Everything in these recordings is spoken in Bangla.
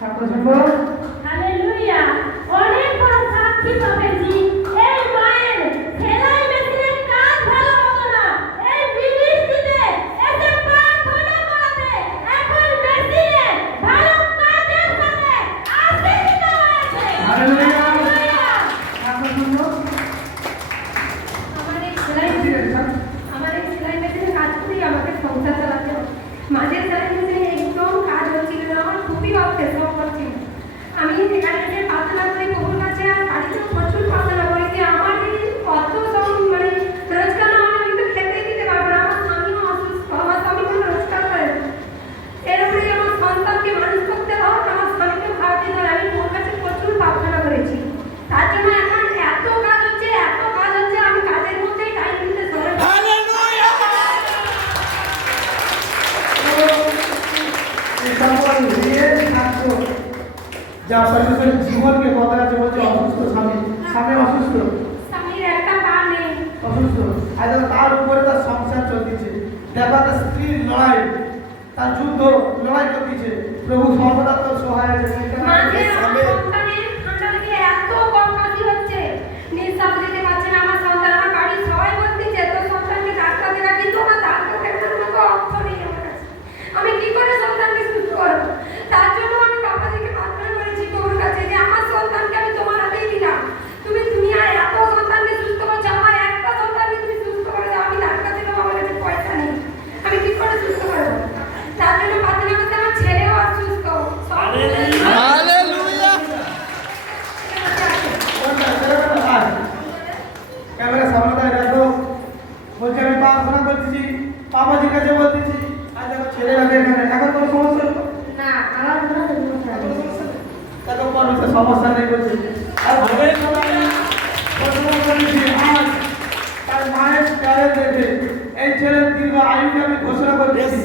হালেলুয়া। অনেক বড় সাক্ষী পাবেছি। এই মায়ের সেলাই মেশিনের কাজ ভালো হতো না, এই বৃষ্টিতে এসে প্রার্থনা করাতে এখন মেশিনে ভালো কাজের সাথে আশীর্বাদ হয়েছে। হালেলুয়া। আমার এই সেলাই মেশিনের কাজ করেই আমাকে সংসার চালাতে হয়। মাঝে সেলাই মেশিনে একদম কাজ হচ্ছিল না, আমার খুবই অপেক্ষা করছিল। আমি সেখানে এসে প্রার্থনা করি প্রভুর কাছে, আর বাড়িতেও প্রচুর প্রার্থনা করি যে আমার এই কত মানে রোজগার না হলে আমি তো খেতেই দিতে পারবো না। আমার স্বামীও অসুস্থ, আমার স্বামী কোনো রোজগার করে না। এরপরে আমার সন্তানকে মানুষ করতে হয়, আমার স্বামীকে ভাবতে হয়। আমি ওর কাছে প্রচুর প্রার্থনা করেছি। তার জন্য এখন এত কাজ হচ্ছে, আমি কাজের মধ্যেই টাইম দিতে সময় যা সরাসরি জীবনকে কথা আছে বলছে অসুস্থ স্বামী, স্বামী অসুস্থ, স্বামীর একটা পা নেই, অসুস্থ, আর তার উপরে তার সংসার চলতেছে। দেখো তার স্ত্রীর লড়াই, তার যুদ্ধ লড়াই করতেছে। প্রভু সর্বদা তোর সহায় আছে। মাঝে আমার সন্তানের ঠান্ডা লেগে এত কম কাশি হচ্ছে, নিঃশ্বাস নিতে পারছে না আমার সন্তান। আমার বাড়ির সবাই বলতেছে তোর সন্তানকে ডাক্তার দেখা, কিন্তু আমার ডাক্তার দেখানোর মতো অর্থ নেই আমার কাছে। আমি কি করে সন্তানকে সুস্থ করবো? তার জন্য আমি বাবাজিকে প্রার্থনা করেছি প্রভুর কাছে যে আমার সন্তানকে আমি তোমার হাতেই দিলাম। তুমি আর এত সন্তানকে সুস্থ করছো, আমার একটা সন্তানকে তুমি সুস্থ করে দাও। আমি ডাক্তার দেখাবো, আমার কাছে পয়সা নেই, আমি কি করে সুস্থ করবো? তার জন্য প্রার্থনা করতে আমার ছেলেও অসুস্থ। ক্যামেরা সামনে রাখো। বলছি আমি প্রার্থনা করতেছি, বাবাজির কাছে বলতেছি, আর দেখো ছেলে লাগে এখানে। এখন কোনো সমস্যা হলো না, আমার কোনো সমস্যা নেই। দেখো মানুষের সমস্যা নেই বলছে। আর ভোরের সময় প্রথম করেছি আজ তার মায়ের প্যারের দেখে এই ছেলের দীর্ঘ আয়ুকে আমি ঘোষণা করতেছি,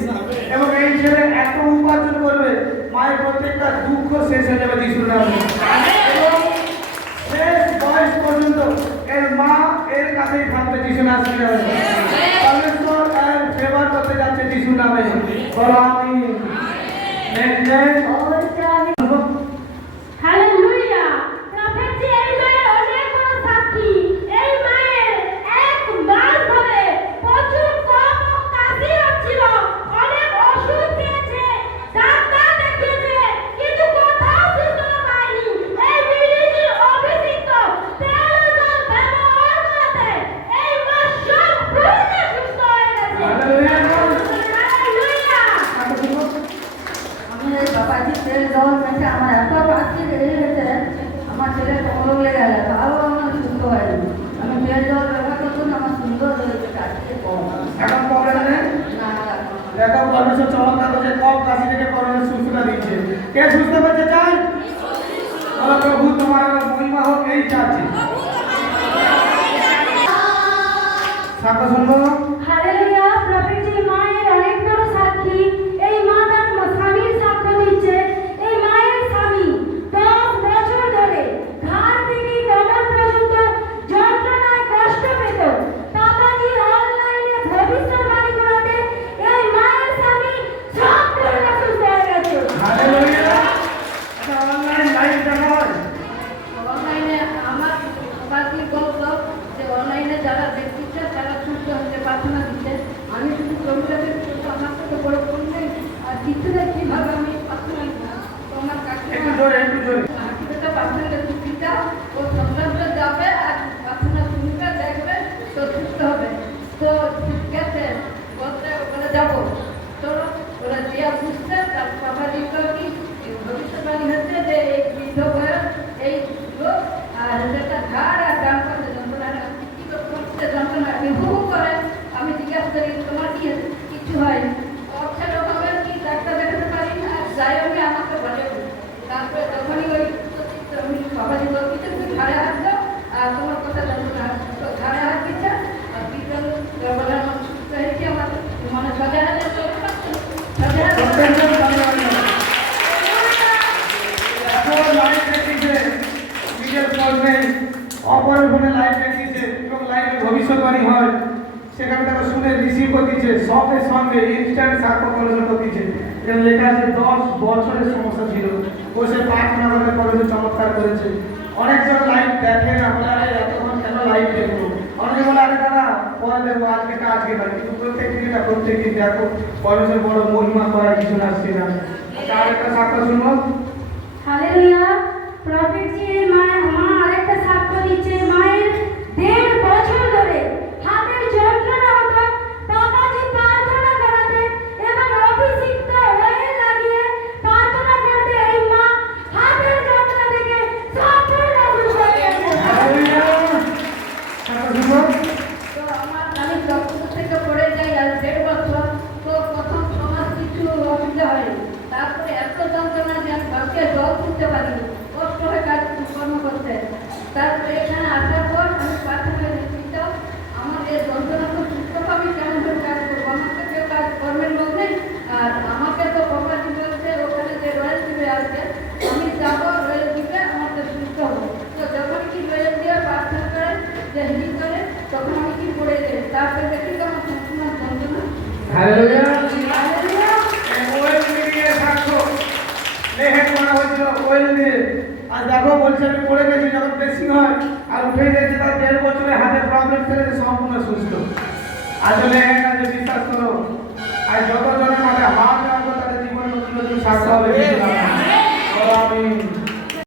এবং এই ছেলে এত উপার্জন করবে, মায়ের প্রত্যেকটা দুঃখ শেষ হয়ে যাবে যিশুর নামে। এবং শেষ বয়স পর্যন্ত এর মা এর কাছেই থাকবে যিশুর নামে। পরমেশ্বর এর ফেভার করতে যাচ্ছে যিশুর নামে। বলো আমিন। হালেলুয়া। প্রফেসি এই মায়ের অনেক বড় সাক্ষী। এই মায়ের এক মাস ধরে প্রচুর কফ ও কাশি হচ্ছিল, অনেক ওষুধ খেয়েছে, ডাক্তার দেখিয়েছে, কিন্তু কোথাও সুস্থতা পায়নি। এই বিলিটির অভিষিক্ত তেল ও জল ব্যবহার করাতে এই মা সম্পূর্ণ সুস্থ হয়ে গেছে। হালেলুয়া। আমি এই বাবাজি তেল জল মেখে আমার এত পাখি বেরিয়ে গেছে, আমার ছেলে কমল লেগে গেল, তাও আমার সুস্থ হয়নি। আমি তেল জল ব্যবহার করতাম, আমার সুন্দর হয়েছে, কাশিতে কম। এখন প্রবলেম নেই। না, দেখো পরমেশ্বর চমৎকার করছে, কম কাশি থেকে পরমেশ্বর সুস্থতা দিচ্ছে। কে সুস্থ করতে চায়? বলো প্রভু তোমার মহিমা হোক, এই চাচ্ছি। সাক্ষ্য শুনবো। হালেলুয়া। প্রভেজি মায়ের অনেক বড় সাক্ষী। এই মা তার স্বামীর সাক্ষ্য দিচ্ছে। এই মায়ের স্বামী 10 বছর ধরে ঘাড় থেকে কোমর পর্যন্ত যন্ত্রণায় কষ্ট পেত। বাবাজি অনলাইনে ভবিষ্যৎবাণী করাতে এই মায়ের স্বামী সম্পূর্ণ সুস্থ হয়ে গেছে। হালেলুয়া। এটা অনলাইন লাইভ দেখা হয়। অনলাইনে আমার বাকি বলতো যে অনলাইনে যারা দেখছে তারা সুস্থ হতে প্রার্থনা দিচ্ছে। আমি শুধু প্রভুটাকে আমার সাথে বড় ফোন নেই, আর কিছু না কীভাবে আমি প্রার্থনা তো আমার একটু জোরে, একটু জোরে। কাকিটা প্রার্থনা দিতে ও সন্তানটা যাবে আর প্রার্থনা শুনবে, দেখবে তো সুস্থ হবে। তো ঠিক আছে বলতে ওখানে যাবো, তো ওরা দিয়া বুঝতে তার বাবা দিল কি ভবিষ্যৎবাণী হচ্ছে যে এই বৃদ্ধ বয়স এই লোক আর যেটা ঘাড় আর ডান পাশে যন্ত্রণা কি করতে যন্ত্রণা হু করে। আমি জিজ্ঞাসা করি তোমার কি কিছু হয়? অর্থের অভাবে কি ডাক্তার দেখাতে পারি না, আর যাই আমি আমাকে বলে। তারপরে যখনই ওই আমি বাবাজি বলছি তুমি ঘাড়ে হাত দাও আর তোমার কথা যন্ত্রণা তো ঘাড়ে হাত দিচ্ছে আর বিজ্ঞান বলে আমার সুস্থ হয়েছে, আমার মানে সজা হাজার অপরের ফোনে লাইভ দেখিয়েছে এবং লাইভে ভবিষ্যৎবাণী হয়, সেখানে তাকে শুনে রিসিভ করতেছে, সঙ্গে সঙ্গে ইনস্ট্যান্ট সাক্ষ্য প্রদর্শন করতেছে। এখানে লেখা আছে 10 বছরের সমস্যা ছিল, বসে প্রার্থনা করে করেছে, চমৎকার করেছে। অনেকজন লাইভ দেখে না, বলে আরে এতক্ষণ কেন লাইভ দেখবো, অনেকে বলে আরে দাদা পরে দেখবো, আজকে পারি, কিন্তু প্রত্যেক দিন দেখো পরমেশ্বর বড় মহিমা করার কিছু আসছে না। তার একটা সাক্ষ্য শুনো। হালেলুয়া। প্রফেট জি মা আরেকটা সাক্ষ্য দিচ্ছে, মায়ের 1.5 বছর ধরে হাতের যন্ত্রণা হতো, বাবাজি প্রার্থনা করাতে এবং অভিষিক্ত অয়েল লাগিয়ে প্রার্থনা করতে এই মা হাতের যন্ত্রণা থেকে সম্পূর্ণ সুস্থ হয়ে গেছে। হালেলুয়া। সাক্ষ্য শুনো। তো আমি ডক্টর থেকে পড়ে যাই আর 1.5 বছর। তো প্রথম 6 মাস কিছু অসুবিধা হয়, তারপরে এত যন্ত্রণা যে আমি বাড়িতে জল তুলতে পারিনি, কষ্ট হয়ে কাজ কর্ম করতে। তারপরে এখানে আসার পর আমি প্রার্থনায় নেতৃত্ব, আমার এই যন্ত্রণা তো সুস্থ আমি কেমন করে কাজ করবো, আমার তো কেউ কাজ কর্মের লোক নেই। আর আমাকে তো বাবাজি বলছে ওখানে যে রয়েল দিবে আসবে, আমি যাবো, রয়েল দিবে, আমাকে সুস্থ হবো। তো যখন কি রয়েল দিয়ে প্রার্থনা করে যে হিল করে, তখন আমি কি পড়ে যাই, তারপরে দেখি তো আমার সম্পূর্ণ যন্ত্রণা। হালেলুয়া। হালেলুয়া। ওয়েল দিয়ে সাক্ষ্য লেহেট করা হয়েছিল ওয়েল দিয়ে। আর দেখো বলছে আমি পড়ে গেছি, যখন ড্রেসিং হয় আর উঠে গেছে, তার 1.5 বছরে হাতের প্রবলেম থেকে সম্পূর্ণ সুস্থ। আসলে এটা যে বিশ্বাস করো, আর যতজন